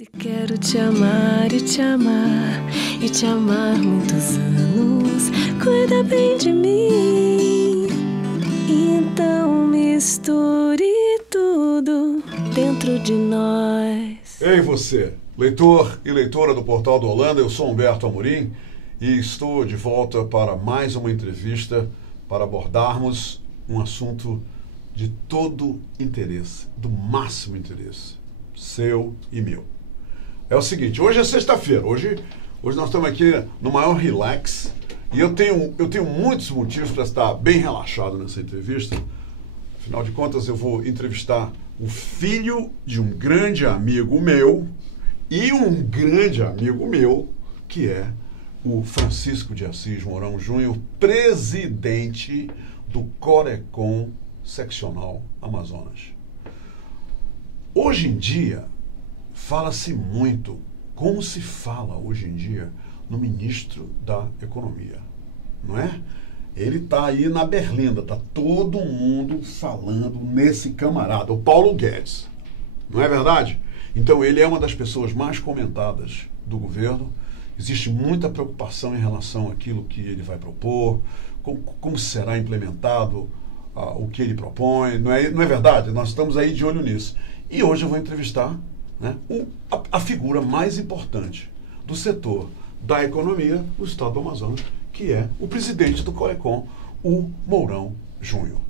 Se quero te amar e te amar, e te amar muitos anos, cuida bem de mim. Então misture tudo dentro de nós. Ei você, leitor e leitora do Portal do Holanda, eu sou Humberto Amorim e estou de volta para mais uma entrevista para abordarmos um assunto de todo interesse, do máximo interesse, seu e meu. É o seguinte, hoje é sexta-feira, hoje nós estamos aqui no maior relax e eu tenho muitos motivos para estar bem relaxado nessa entrevista. Afinal de contas, eu vou entrevistar o filho de um grande amigo meu e um grande amigo meu, que é o Francisco de Assis Mourão Júnior, presidente do Corecon Seccional Amazonas. Hoje em dia, fala-se muito, como se fala hoje em dia, no ministro da Economia, não é? Ele está aí na berlinda, está todo mundo falando nesse camarada, o Paulo Guedes, não é verdade? Então ele é uma das pessoas mais comentadas do governo, existe muita preocupação em relação àquilo que ele vai propor, como será implementado o que ele propõe, não é verdade? Nós estamos aí de olho nisso. E hoje eu vou entrevistar, né, a figura mais importante do setor da economia do estado do Amazonas, que é o presidente do Corecon, o Mourão Júnior.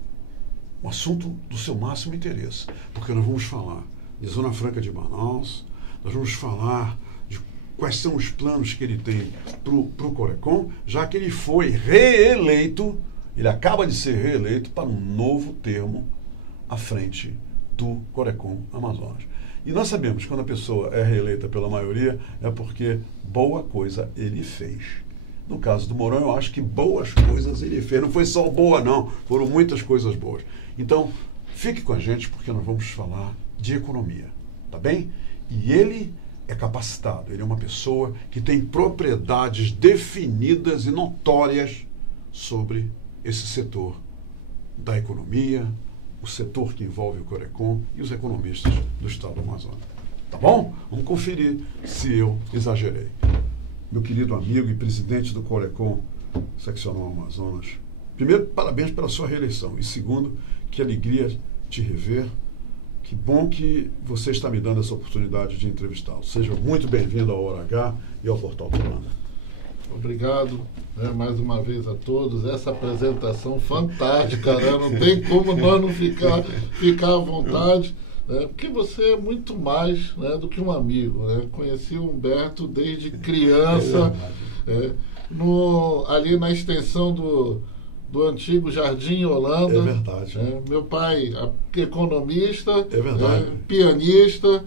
Um assunto do seu máximo interesse, porque nós vamos falar de Zona Franca de Manaus, nós vamos falar de quais são os planos que ele tem para o Corecon, já que ele foi reeleito, ele acaba de ser reeleito para um novo termo à frente do Corecon Amazonas. E nós sabemos que quando a pessoa é reeleita pela maioria é porque boa coisa ele fez. No caso do Mourão, eu acho que boas coisas ele fez. Não foi só boa, não. Foram muitas coisas boas. Então, fique com a gente porque nós vamos falar de economia, tá bem? E ele é capacitado. Ele é uma pessoa que tem propriedades definidas e notórias sobre esse setor da economia, o setor que envolve o Corecon e os economistas do estado do Amazonas. Tá bom? Vamos conferir se eu exagerei. Meu querido amigo e presidente do Corecon Seccional Amazonas, primeiro, parabéns pela sua reeleição. E segundo, que alegria te rever. Que bom que você está me dando essa oportunidade de entrevistá-lo. Seja muito bem-vindo ao Hora H e ao Portal do Holanda. Obrigado, mais uma vez a todos. Essa apresentação fantástica, né? Não tem como nós não ficar à vontade, né? Porque você é muito mais, né, do que um amigo, né? Conheci o Humberto desde criança, ali na extensão do antigo Jardim Holanda. É verdade. Meu pai, economista, é verdade. Pianista,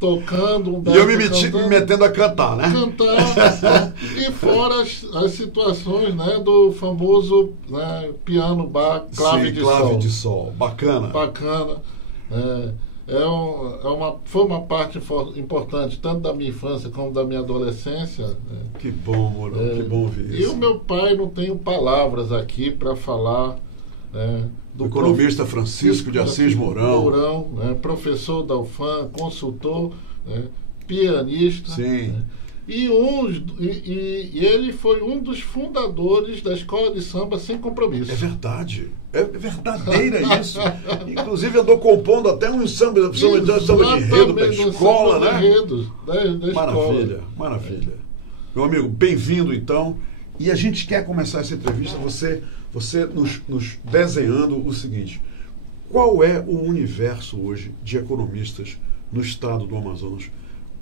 tocando, e eu me metendo a cantar, né? Cantar, e fora as situações, né, do famoso, né, piano bar, clave de sol. Bacana. Foi uma parte importante, tanto da minha infância como da minha adolescência. Que bom, Mourão, que bom ouvir isso. E o meu pai, não tenho palavras aqui para falar, do economista Francisco de Assis Mourão, professor da UFAM, consultor, pianista. Sim. E ele foi um dos fundadores da Escola de Samba Sem Compromisso. É verdade. É verdadeira isso. Inclusive andou compondo até um samba de enredo da escola, né? Da Maravilha. Meu amigo, bem-vindo então. E a gente quer começar essa entrevista, você nos desenhando o seguinte: qual é o universo hoje de economistas no estado do Amazonas?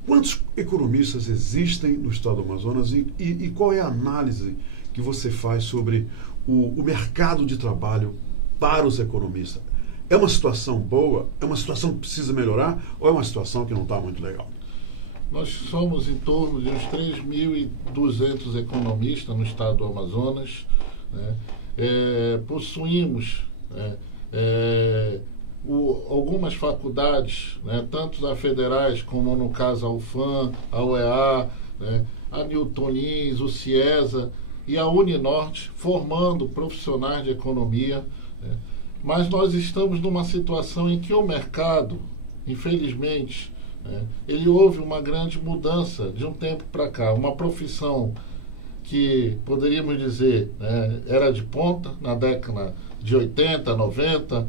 Quantos economistas existem no estado do Amazonas e qual é a análise que você faz sobre o mercado de trabalho para os economistas? É uma situação boa? É uma situação que precisa melhorar? Ou é uma situação que não está muito legal? Nós somos em torno de uns 3.200 economistas no estado do Amazonas, né? Possuímos algumas faculdades, né, tanto da federais como no caso a UFAM, a UEA, né, a Newton Lins, o CIESA e a Uninorte, formando profissionais de economia, né? Mas nós estamos numa situação em que o mercado, infelizmente, ele houve uma grande mudança de um tempo para cá. Uma profissão que, poderíamos dizer, era de ponta na década de 80, 90.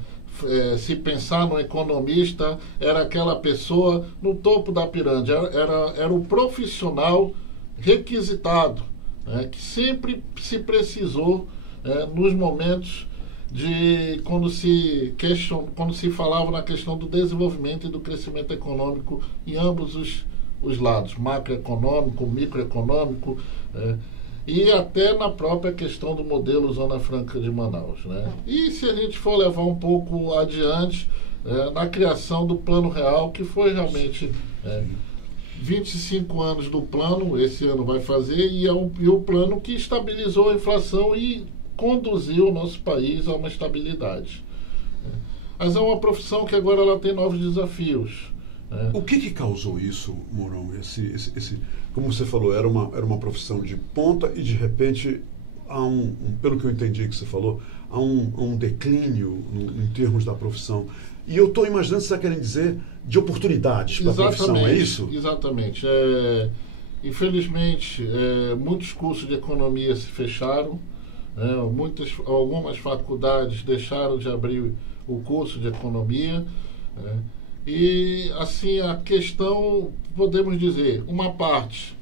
Se pensar no economista, era aquela pessoa no topo da pirâmide, era o profissional requisitado, que sempre se precisou nos momentos de quando se falava na questão do desenvolvimento e do crescimento econômico em ambos os lados, macroeconômico, microeconômico, e até na própria questão do modelo Zona Franca de Manaus. E se a gente for levar um pouco adiante, na criação do Plano Real, que foi realmente 25 anos do plano, esse ano vai fazer, e o plano que estabilizou a inflação e conduziu o nosso país a uma estabilidade. Mas é uma profissão que agora ela tem novos desafios. O que causou isso, Mourão? Como você falou, era uma profissão de ponta e de repente pelo que eu entendi que você falou, há um declínio em termos da profissão. E eu estou imaginando que você está querendo dizer de oportunidades para a profissão, é isso? Exatamente. Infelizmente, muitos cursos de economia se fecharam, algumas faculdades deixaram de abrir o curso de economia, e assim a questão, podemos dizer, uma parte,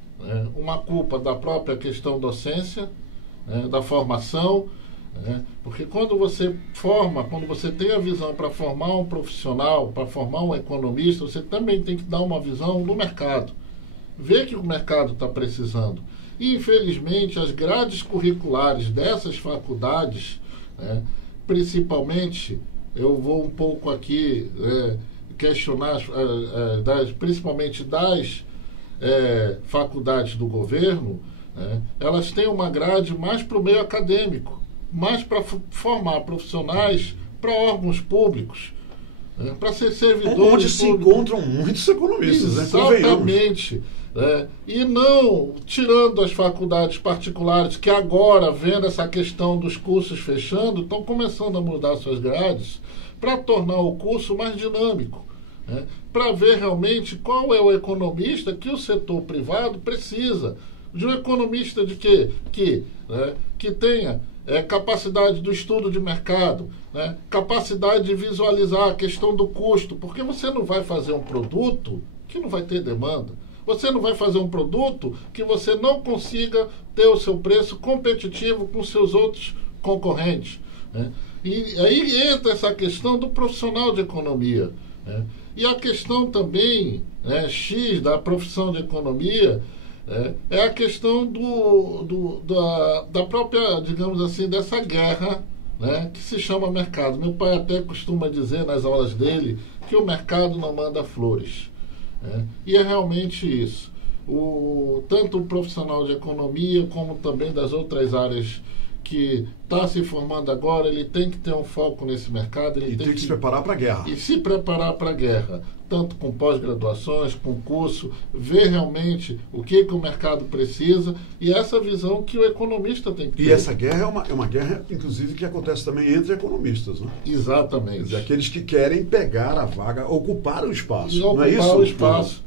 uma culpa da própria questão docência, da formação, porque quando você tem a visão para formar um profissional, para formar um economista, você também tem que dar uma visão do mercado, ver que o mercado está precisando. E infelizmente as grades curriculares dessas faculdades, principalmente, eu vou um pouco aqui questionar, principalmente das faculdades do governo, elas têm uma grade mais para o meio acadêmico, mais para formar profissionais para órgãos públicos, para ser servidores onde se encontram muitos economistas. Exatamente. E não tirando as faculdades particulares que agora, vendo essa questão dos cursos fechando, estão começando a mudar suas grades para tornar o curso mais dinâmico, para ver realmente qual é o economista que o setor privado precisa. De um economista de quê? Que tenha capacidade do estudo de mercado, capacidade de visualizar a questão do custo, porque você não vai fazer um produto que não vai ter demanda. Você não vai fazer um produto que você não consiga ter o seu preço competitivo com seus outros concorrentes. E aí entra essa questão do profissional de economia. E a questão também, X da profissão de economia, é a questão da própria, digamos assim, dessa guerra, que se chama mercado. Meu pai até costuma dizer nas aulas dele que o mercado não manda flores. E é realmente isso. Tanto o profissional de economia como também das outras áreas que está se formando agora, ele tem que ter um foco nesse mercado. Ele tem que se preparar para a guerra. E se preparar para a guerra, tanto com pós-graduações, com curso, ver realmente o que o mercado precisa e essa visão que o economista tem que ter. E essa guerra é uma guerra, inclusive, que acontece também entre economistas, né? Exatamente. Quer dizer, aqueles que querem pegar a vaga, ocupar o espaço. Não é isso? Ocupar o espaço.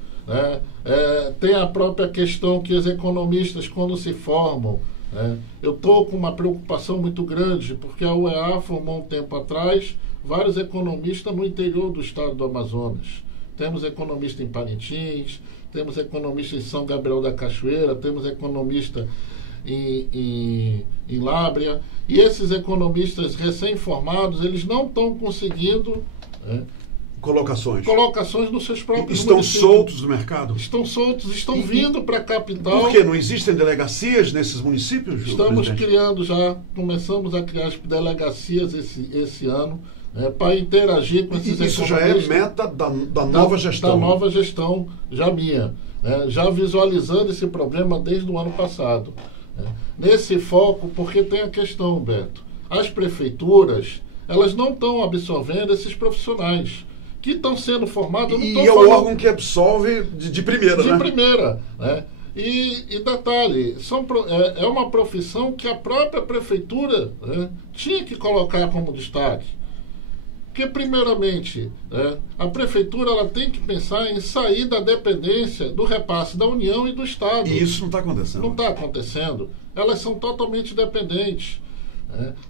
Tem a própria questão que os economistas, quando se formam, eu estou com uma preocupação muito grande, porque a UEA formou um tempo atrás vários economistas no interior do estado do Amazonas. Temos economista em Parintins, temos economista em São Gabriel da Cachoeira, temos economista em Lábrea, e esses economistas recém-formados, eles não estão conseguindo colocações nos seus próprios Estão municípios. Soltos do mercado? Estão soltos, estão vindo para a capital. Por quê? Não existem delegacias nesses municípios? Estamos criando já, começamos a criar as delegacias esse ano, para interagir com esses economistas. Isso já é meta da nova gestão? Da nova gestão, já minha. Já visualizando esse problema desde o ano passado. Nesse foco, porque tem a questão, Humberto, as prefeituras, elas não estão absorvendo esses profissionais que estão sendo formados. E é o órgão que absolve de primeira, né? De primeira, E detalhe, é uma profissão que a própria prefeitura tinha que colocar como destaque. Porque, primeiramente, a prefeitura ela tem que pensar em sair da dependência do repasse da União e do Estado. E isso não está acontecendo. Não está acontecendo. Elas são totalmente dependentes.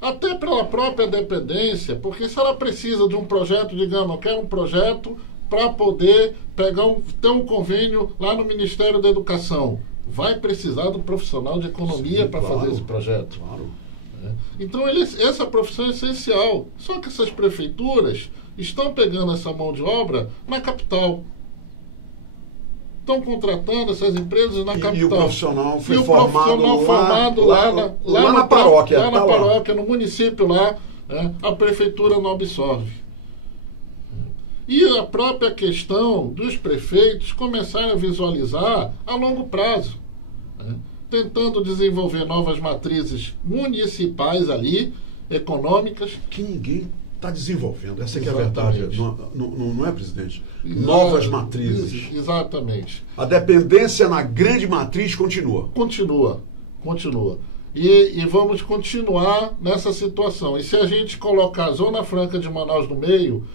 Até pela própria dependência, porque se ela precisa de um projeto, digamos, eu quero um projeto para poder ter um convênio lá no Ministério da Educação, vai precisar do profissional de economia para fazer esse projeto. Claro. Então, essa profissão é essencial. Só que essas prefeituras estão pegando essa mão de obra na capital. Estão contratando essas empresas na capital. E o profissional foi formado lá na paróquia. Lá na paróquia, no município lá, a prefeitura não absorve. E a própria questão dos prefeitos começarem a visualizar a longo prazo, tentando desenvolver novas matrizes municipais ali, econômicas. Que ninguém está desenvolvendo. Essa que é a verdade. Não é, presidente? Novas matrizes. Exatamente. A dependência na grande matriz continua. Continua. E vamos continuar nessa situação. E se a gente colocar a Zona Franca de Manaus no meio,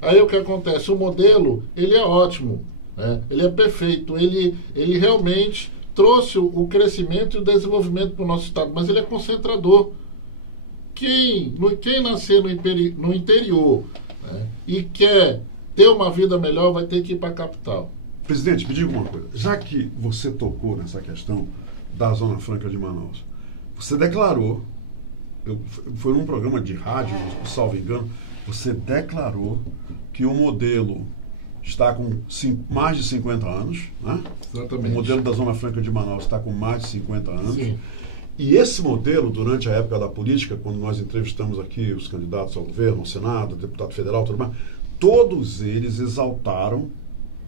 aí o que acontece? O modelo, ele é ótimo, ele é perfeito, ele realmente trouxe o crescimento e o desenvolvimento para o nosso estado, mas ele é concentrador. Quem nascer no interior e quer ter uma vida melhor vai ter que ir para a capital. Presidente, me diga uma coisa. Já que você tocou nessa questão da Zona Franca de Manaus, você declarou, foi num programa de rádio, salvo engano, você declarou que o modelo está com mais de 50 anos, né? Exatamente. O modelo da Zona Franca de Manaus está com mais de 50 anos. Sim. E esse modelo, durante a época da política, quando nós entrevistamos aqui os candidatos ao governo, ao Senado, deputado federal, tudo mais, todos eles exaltaram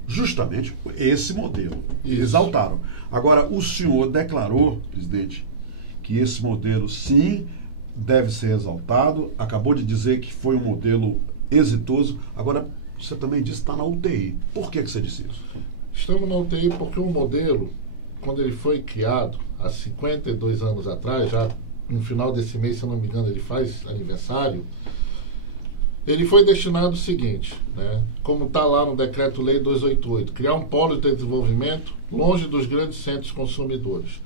justamente esse modelo. Isso. Exaltaram. Agora, o senhor declarou, presidente, que esse modelo, sim, deve ser exaltado. Acabou de dizer que foi um modelo exitoso. Agora, você também disse que está na UTI. Por que você disse isso? Estamos na UTI porque o modelo, quando ele foi criado há 52 anos atrás, já no final desse mês, se eu não me engano, ele faz aniversário, ele foi destinado ao seguinte, como está lá no Decreto-Lei 288, criar um polo de desenvolvimento longe dos grandes centros consumidores,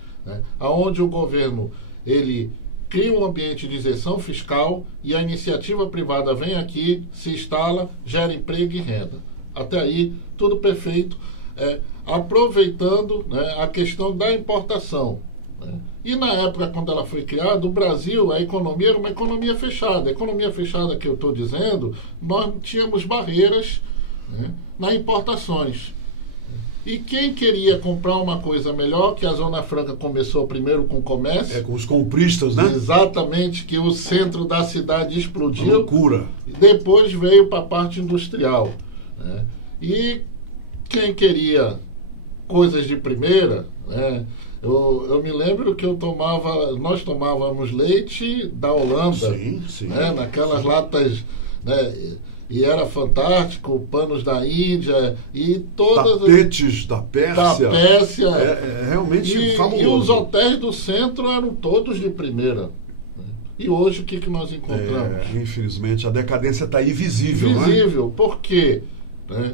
aonde o governo ele cria um ambiente de isenção fiscal e a iniciativa privada vem aqui, se instala, gera emprego e renda. Até aí, tudo perfeito, aproveitando a questão da importação. E na época, quando ela foi criada, o Brasil, a economia era uma economia fechada. A economia fechada que eu estou dizendo, nós tínhamos barreiras nas importações. E quem queria comprar uma coisa melhor, que a Zona Franca começou primeiro com o comércio. Com os compristas, né? Exatamente, que o centro da cidade explodiu. Uma loucura. Depois veio para a parte industrial. E quem queria coisas de primeira, eu me lembro que nós tomávamos leite da Holanda, sim. Naquelas latas, e era fantástico, panos da Índia e todas tapetes da Pérsia. É realmente fabuloso. E os hotéis do centro eram todos de primeira. E hoje o que nós encontramos? Infelizmente a decadência está aí visível. Visível, por quê?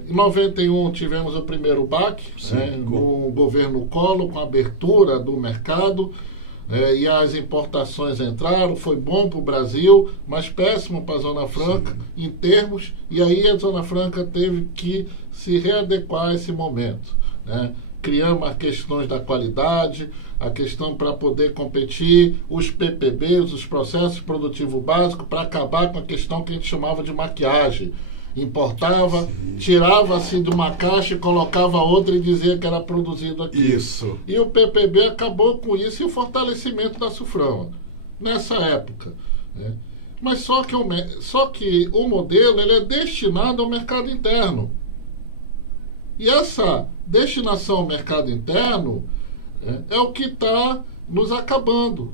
Em 91 tivemos o primeiro baque, no governo Collor, com a abertura do mercado, e as importações entraram, foi bom para o Brasil, mas péssimo para a Zona Franca em termos, e aí a Zona Franca teve que se readequar a esse momento. Criamos as questões da qualidade, a questão para poder competir, os PPBs, os processos produtivos básicos, para acabar com a questão que a gente chamava de maquiagem. Importava, tirava-se de uma caixa e colocava outra e dizia que era produzido aqui. Isso. E o PPB acabou com isso e o fortalecimento da Suframa, nessa época. Mas só que o modelo ele é destinado ao mercado interno. E essa destinação ao mercado interno é o que está nos acabando.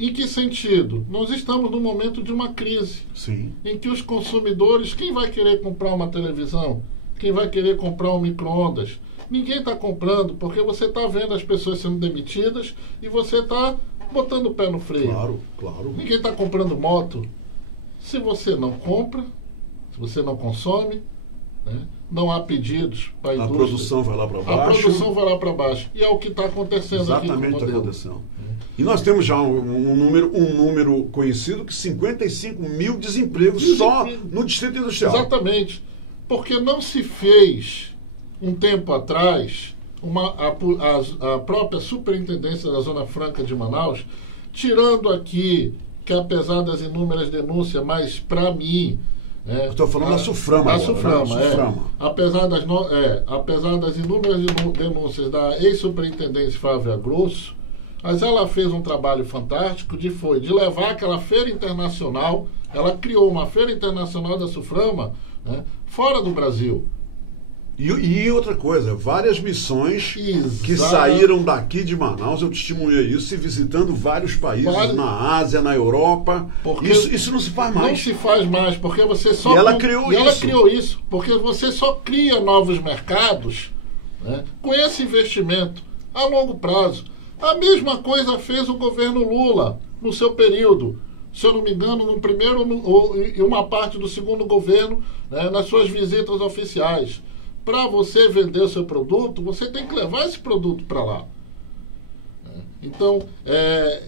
Em que sentido? Nós estamos num momento de uma crise. Sim. Em que os consumidores, quem vai querer comprar uma televisão? Quem vai querer comprar um micro-ondas? Ninguém está comprando, porque você está vendo as pessoas sendo demitidas e você está botando o pé no freio. Claro. Ninguém está comprando moto. Se você não compra, se você não consome, né, não há pedidos para a indústria. A produção vai lá para baixo. A produção vai lá para baixo. E é o que está acontecendo. Exatamente aqui com o modelo. Está acontecendo. E nós temos já um número conhecido que 55 mil desempregos só no Distrito Industrial. Exatamente. Porque não se fez, um tempo atrás, a própria Superintendência da Zona Franca de Manaus, tirando aqui, que apesar das inúmeras denúncias, mas para mim... Estou falando da SUFRAMA. Da agora, SUFRAMA, né? SUFRAMA. Apesar das inúmeras denúncias da ex-superintendente Flávia Grosso, mas ela fez um trabalho fantástico de levar aquela feira internacional. Ela criou uma feira internacional da SUFRAMA, né, fora do Brasil. E outra coisa, várias missões que saíram daqui de Manaus, eu testemunhei isso, e visitando vários países na Ásia, na Europa. Isso não se faz mais. Não se faz mais, porque você só... E ela criou isso, porque você só cria novos mercados, né, com esse investimento a longo prazo. A mesma coisa fez o governo Lula no seu período. Se eu não me engano, no primeiro e uma parte do segundo governo, né, nas suas visitas oficiais. Para você vender o seu produto, você tem que levar esse produto para lá. Então,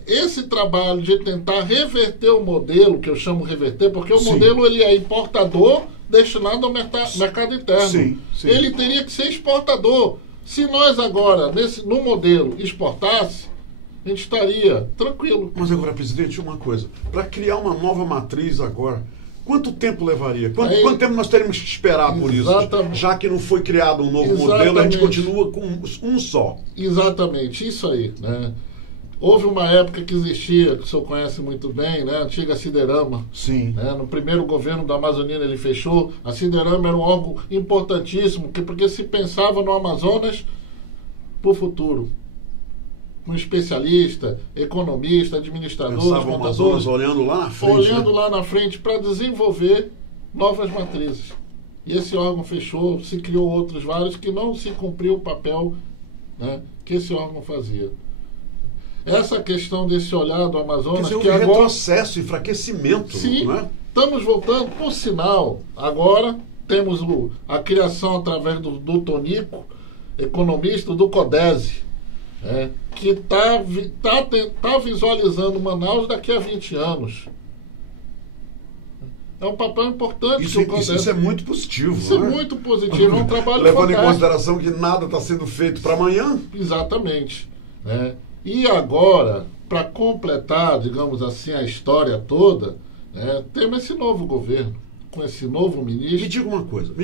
esse trabalho de tentar reverter o modelo, que eu chamo reverter, porque o modelo ele é importador destinado ao mercado interno. Sim. Ele teria que ser exportador. Se nós agora, no modelo, exportasse, a gente estaria tranquilo. Mas agora, presidente, uma coisa. Para criar uma nova matriz agora, quanto tempo levaria? Quanto tempo nós teríamos que esperar por isso? Já que não foi criado um novo modelo, a gente continua com um só. Exatamente, isso aí, né? Houve uma época que existia, que o senhor conhece muito bem, né? A antiga Siderama. Sim. Né? No primeiro governo da Amazonina ele fechou. A Siderama era um órgão importantíssimo, porque se pensava no Amazonas para o futuro. Um especialista, economista, administrador, pensava Amazonas olhando lá na frente. Olhando lá na frente para desenvolver novas matrizes. E esse órgão fechou, se criou outros vários que não se cumpriu o papel, né, que esse órgão fazia. Essa questão desse olhar do Amazonas... Quer dizer, que agora retrocesso, enfraquecimento. Sim, não é? Estamos voltando, por sinal, agora temos a criação através do Tonico, economista do CODESE, que está visualizando Manaus daqui a 20 anos. É um papel importante. Isso é muito positivo. Isso é muito positivo, é um trabalho levando fantástico. Em consideração que nada está sendo feito para amanhã. Exatamente. E agora, para completar, digamos assim, a história toda, temos esse novo governo, com esse novo ministro. Me diga uma coisa.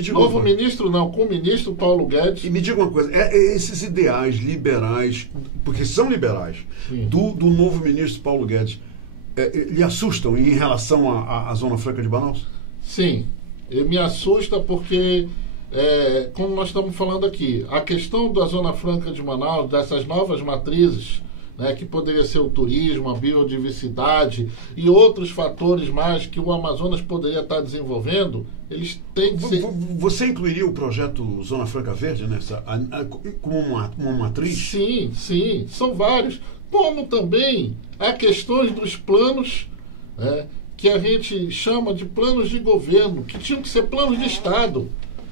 Ministro não, com o ministro Paulo Guedes. E me diga uma coisa, esses ideais liberais, porque são liberais, do novo ministro Paulo Guedes, lhe assustam em relação à Zona Franca de Manaus? Sim, me assusta porque, como nós estamos falando aqui, a questão da Zona Franca de Manaus, dessas novas matrizes, que poderia ser o turismo, a biodiversidade e outros fatores mais que o Amazonas poderia estar desenvolvendo, eles têm que ser... Você incluiria o projeto Zona Franca Verde como uma matriz? Sim, são vários. Como também há questões dos planos, que a gente chama de planos de governo, que tinham que ser planos de Estado.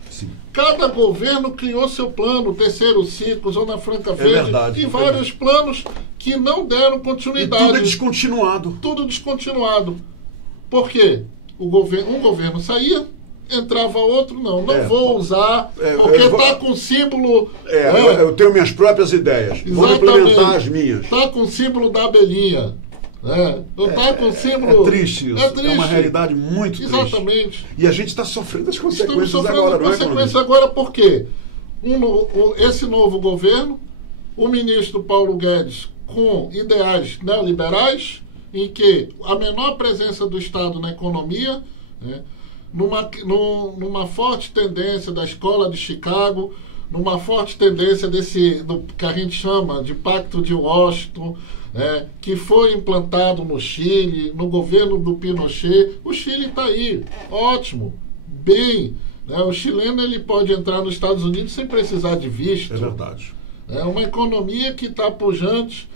Sim. Cada governo criou seu plano, terceiro ciclo, Zona Franca Verde, e vários planos que não deram continuidade. E tudo é descontinuado. Tudo descontinuado. Por quê? Um governo saía, entrava outro, não vou usar, porque está com símbolo... eu tenho minhas próprias ideias, vou implementar as minhas. Está com símbolo da abelhinha. Tá com símbolo... É triste isso. É uma realidade muito triste. Exatamente. E a gente está sofrendo as consequências agora, por quê? Esse novo governo, o ministro Paulo Guedes, com ideais neoliberais, em que a menor presença do Estado na economia, numa forte tendência da Escola de Chicago, numa forte tendência do que a gente chama de Pacto de Washington, que foi implantado no Chile, no governo do Pinochet. O Chile está aí, ótimo, bem. O chileno ele pode entrar nos Estados Unidos sem precisar de visto. É verdade. É uma economia que está pujante,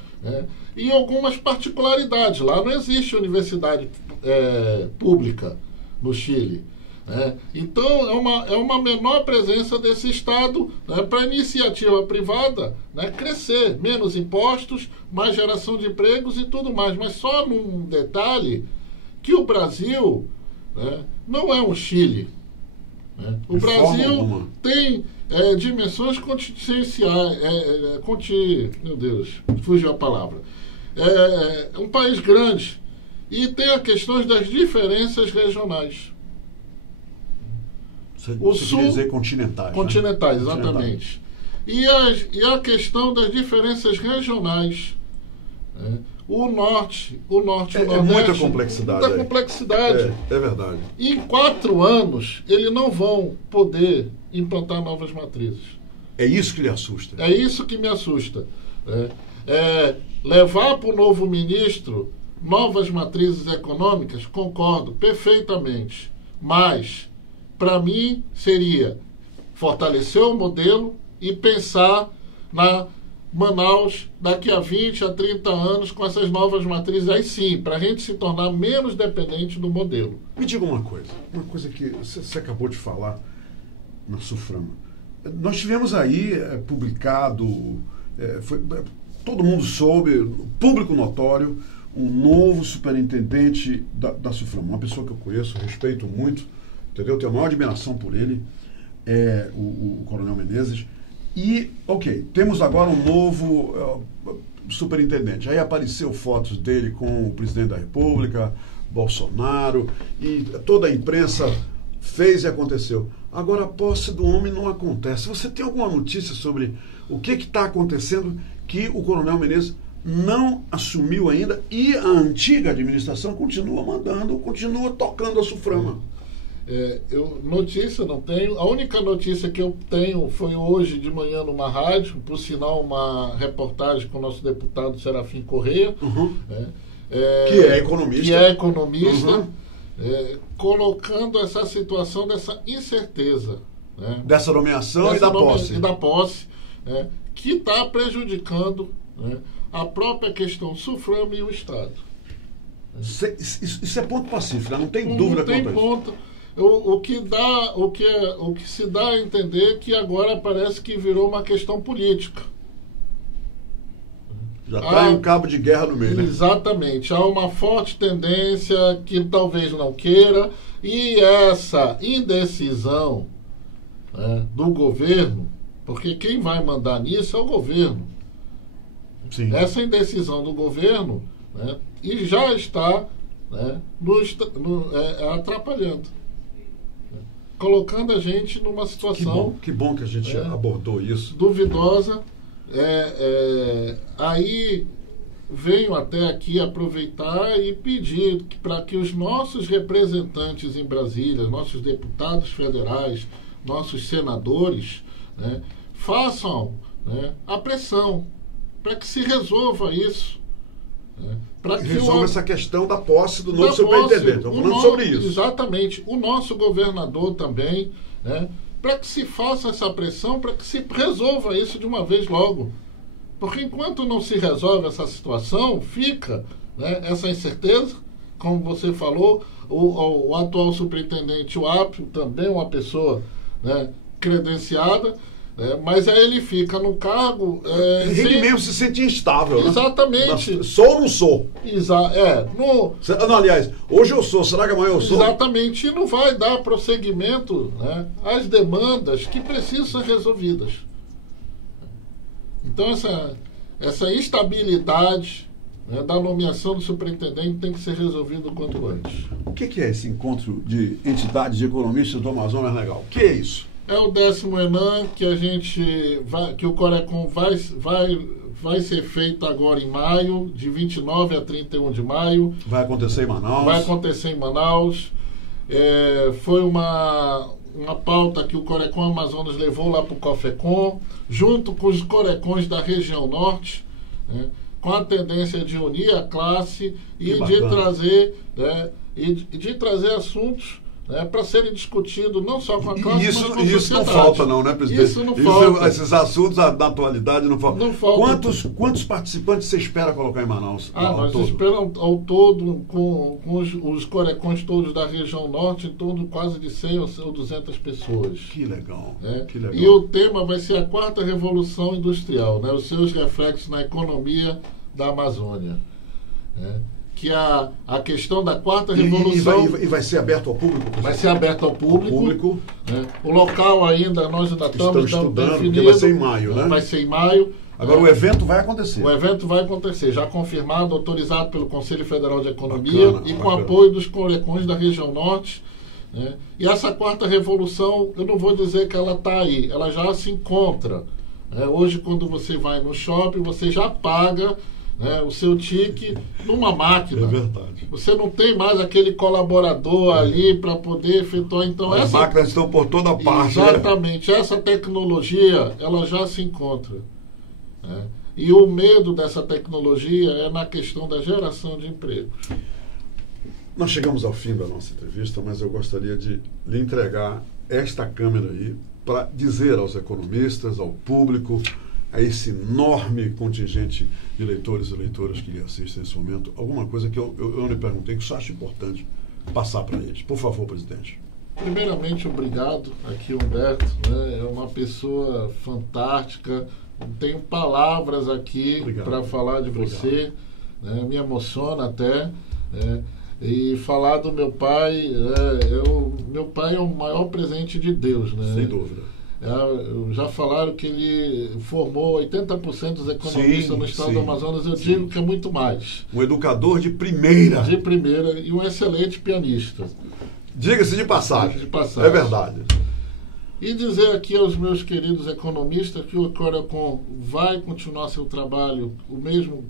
e algumas particularidades. Lá não existe universidade pública no Chile. Então, é uma menor presença desse Estado, né, para a iniciativa privada, né, crescer. Menos impostos, mais geração de empregos e tudo mais. Mas só num detalhe, que o Brasil, né, não é um Chile. Né? O Brasil tem dimensões contingenciais. Meu Deus, fugiu a palavra. É um país grande e tem as questões das diferenças regionais. Você queria dizer continentais. Continentais, né? Exatamente. E a questão das diferenças regionais. Né? O norte, o nordeste... É muita complexidade. Muita complexidade. É verdade. Em 4 anos, eles não vão poder implantar novas matrizes. É isso que lhe assusta? É isso que me assusta. Levar para o novo ministro novas matrizes econômicas, concordo perfeitamente. Mas, para mim, seria fortalecer o modelo e pensar na Manaus daqui a 20 a 30 anos com essas novas matrizes, aí sim, para a gente se tornar menos dependente do modelo. Me diga uma coisa que você acabou de falar na Suframa. Nós tivemos aí publicado, todo mundo soube, público notório, um novo superintendente da Suframa, uma pessoa que eu conheço, respeito muito, entendeu? Tenho a maior admiração por ele, o Coronel Menezes. E, temos agora um novo superintendente. Aí apareceu fotos dele com o presidente da República, Bolsonaro, e toda a imprensa fez e aconteceu. Agora, a posse do homem não acontece. Você tem alguma notícia sobre o que está acontecendo que o Coronel Menezes não assumiu ainda e a antiga administração continua mandando, continua tocando a Suframa? Notícia não tenho. A única notícia que eu tenho foi hoje de manhã numa rádio, por sinal uma reportagem com o nosso deputado Serafim Correia, que é economista, colocando essa situação dessa incerteza, né? Dessa nomeação e da posse, que está prejudicando, né, a própria questão Suframa e o Estado. Isso é ponto pacífico, não tem dúvida quanto a isso. O que se dá a entender que agora parece que virou uma questão política. Já está em cabo de guerra no meio, né? Exatamente. Há uma forte tendência que talvez não queira, e essa indecisão, né, do governo, porque quem vai mandar nisso é o governo. Sim. Essa indecisão do governo, né, e já está, né, atrapalhando. Colocando a gente numa situação... Que bom que a gente abordou isso. Duvidosa. Aí venho até aqui aproveitar e pedir para que os nossos representantes em Brasília, nossos deputados federais, nossos senadores, né, façam, né, a pressão para que se resolva isso. Para que resolva essa questão da posse do novo superintendente. Estamos falando sobre isso. Exatamente. O nosso governador também, né, para que se faça essa pressão, para que se resolva isso de uma vez logo. Porque enquanto não se resolve essa situação, fica, né, essa incerteza, como você falou, o atual superintendente, o Apio, também uma pessoa, né, credenciada, mas aí ele fica no cargo... ele mesmo se sente instável. Exatamente. Sou ou não sou? Aliás, hoje eu sou, será que amanhã eu sou? Exatamente. E não vai dar prosseguimento, né, às demandas que precisam ser resolvidas. Então, essa instabilidade, né, da nomeação do superintendente tem que ser resolvida o quanto antes. O que é esse encontro de entidades de economistas do Amazonas Legal? O que é isso? É o 10º ENAM que o Corecon vai ser feito agora em maio, de 29 a 31 de maio. Vai acontecer em Manaus. Foi uma pauta que o Corecon Amazonas levou lá para o COFECON, junto com os Corecons da região norte, né, com a tendência de unir a classe e de trazer assuntos, para serem discutidos não só com a classe, mas com a isso não sociedade. falta não, né, presidente? Isso não falta. Esses assuntos da atualidade não faltam. Não falta. Quantos participantes você espera colocar em Manaus? Nós esperamos ao todo, com os corecões todos da região norte, em torno quase de 100 ou 200 pessoas. Que legal, que legal. E o tema vai ser a 4ª Revolução Industrial, né? Os seus reflexos na economia da Amazônia. Que a questão da 4ª Revolução... E vai ser aberto ao público? Vai ser aberto ao público. O local ainda, nós ainda estamos estudando, definindo. porque vai ser em maio, né? Vai ser em maio. Agora o evento vai acontecer. O evento vai acontecer, já confirmado, autorizado pelo Conselho Federal de Economia bacana. Com apoio dos corecões da região norte. E essa 4ª Revolução, eu não vou dizer que ela está aí, ela já se encontra. Hoje, quando você vai no shopping, você já paga o seu tique numa máquina. É verdade. Você não tem mais aquele colaborador ali para poder efetuar. Então, as máquinas estão por toda parte. Exatamente. Essa tecnologia, ela já se encontra. E o medo dessa tecnologia é na questão da geração de empregos. Nós chegamos ao fim da nossa entrevista, mas eu gostaria de lhe entregar esta câmera aí para dizer aos economistas, ao público, a esse enorme contingente de leitores e leitoras que lhe assistem nesse momento, alguma coisa que eu lhe perguntei que eu acho importante passar para eles. Por favor, presidente. Primeiramente, obrigado aqui, Humberto. É uma pessoa fantástica. Tenho palavras aqui para falar de você. Me emociona até. E falar do meu pai, meu pai é o maior presente de Deus. Sem dúvida. Já falaram que ele formou 80% dos economistas no estado do Amazonas. Eu digo que é muito mais. Um educador de primeira. De primeira e um excelente pianista. Diga-se de passagem. É verdade. E dizer aqui aos meus queridos economistas que o Corecon vai continuar seu trabalho, o mesmo,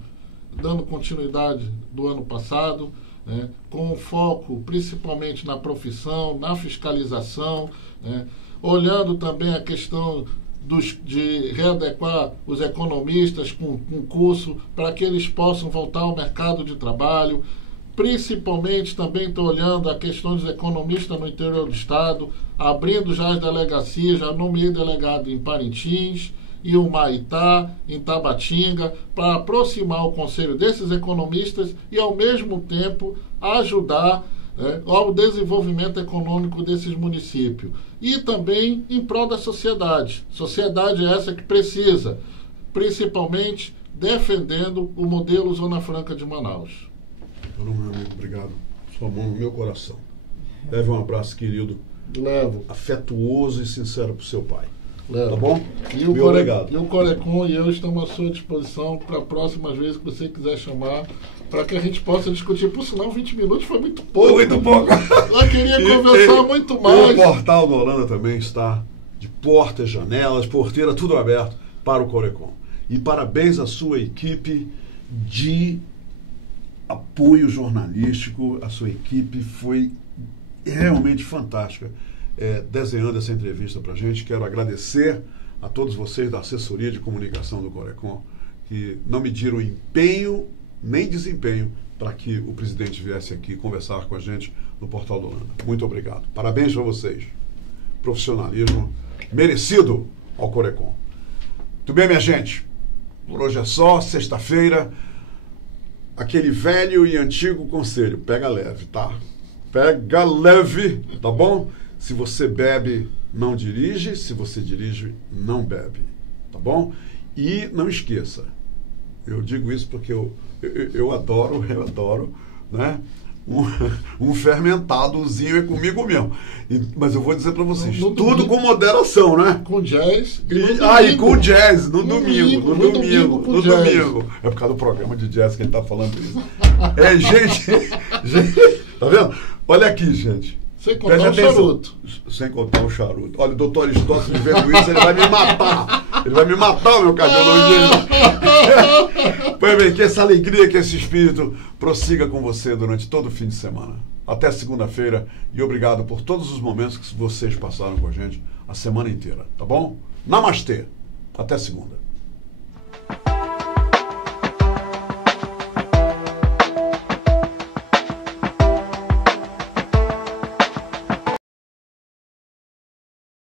dando continuidade do ano passado, com foco principalmente na profissão, na fiscalização, olhando também a questão de readequar os economistas com curso para que eles possam voltar ao mercado de trabalho. Principalmente também estou olhando a questão dos economistas no interior do estado, abrindo já as delegacias, já nomeei delegado em Parintins e o Maitá, em Tabatinga, para aproximar o conselho desses economistas e, ao mesmo tempo, ajudar ao desenvolvimento econômico desses municípios. E também em prol da sociedade. Sociedade essa que precisa, principalmente, defendendo o modelo Zona Franca de Manaus. Meu amigo, obrigado. Sua mão no meu coração. Leve um abraço, querido. Levo. Afetuoso e sincero para o seu pai. Levo. Tá bom? Obrigado. E o Corecon e eu estamos à sua disposição para próximas vezes que você quiser chamar, para que a gente possa discutir. Por sinal, 20 minutos foi muito pouco. Muito pouco. Eu queria conversar muito mais. O portal do Holanda também está de portas, janelas, porteira, tudo aberto para o Corecon. E parabéns à sua equipe de apoio jornalístico. A sua equipe foi realmente fantástica desenhando essa entrevista para a gente. Quero agradecer a todos vocês da assessoria de comunicação do Corecon, que não mediram empenho nem desempenho para que o presidente viesse aqui conversar com a gente no Portal do Holanda. Muito obrigado. Parabéns para vocês. Profissionalismo merecido ao Corecon. Muito bem, minha gente. Por hoje é só. Sexta-feira, aquele velho e antigo conselho. Pega leve, tá? Pega leve, tá bom? Se você bebe, não dirige. Se você dirige, não bebe. Tá bom? E não esqueça. Eu digo isso porque eu adoro, né? Um fermentadozinho é comigo mesmo. Mas eu vou dizer para vocês, tudo domingo, com moderação, né? Com jazz. E com jazz, no domingo. É por causa do programa de jazz que ele tá falando isso. Gente, tá vendo? Olha aqui, gente. Sem contar o charuto. Sem contar o charuto. Olha, o doutor Aristóteles vendo isso, ele vai me matar. Ele vai me matar, meu cardiologista. Pois bem, que essa alegria, que esse espírito prossiga com você durante todo o fim de semana. Até segunda-feira e obrigado por todos os momentos que vocês passaram com a gente a semana inteira, tá bom? Namastê. Até segunda.